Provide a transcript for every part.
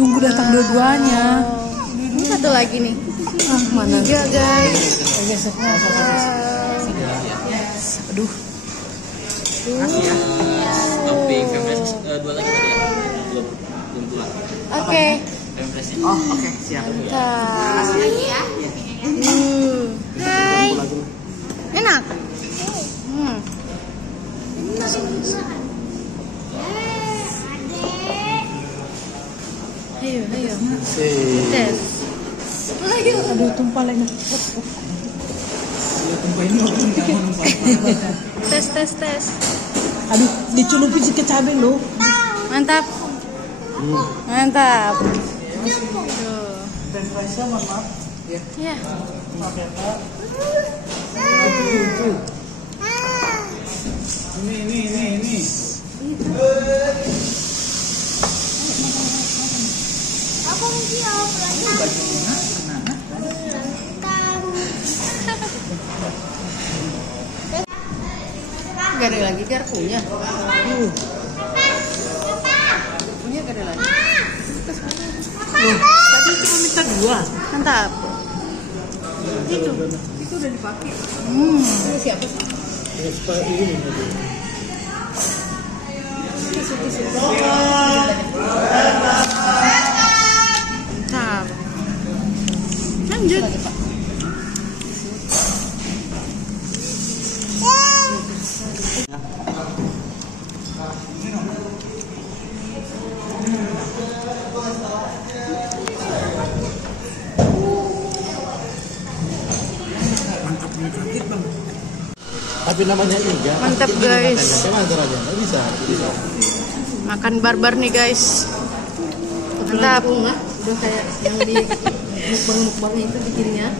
Tunggu datang dua-duanya. Ini satu lagi nih. Mana? Iya guys. Aduh. Kasih ya. Tapi Femfresh dua lagi tadi ya. Belum pulang. Oke. Femfresh. Oh, oke, siap. Mantap. lagi ya. Hai. Enak. Ayo, ayo. Tes. Aduh, tumpah lagi. Tes. Aduh, dicelupin si cabai loh. Mantap. Mantap. Dan Raisa, maaf. Ya. Ya. Maaf ya, Kak. Ini. Aku video Gak ada lagi garpunya. Punya gak ada lagi. Loh, tadi cuma minta 2. Mantap. Itu udah dipakai. Ini siapa sih? Mantap. Lanjut. Tapi namanya Iga. Mantap guys. Gimana caranya? Nggak bisa. Makan barbar nih guys. Mantap. udah kayak yang di mukbang-mukbangnya itu bikinnya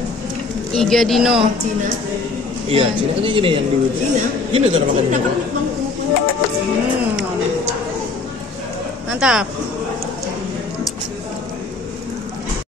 Iga Dino. Cina. Iya, Cina kan gini yang di Cina. Gini cara makannya. Mukbang-mukbang. Mantap.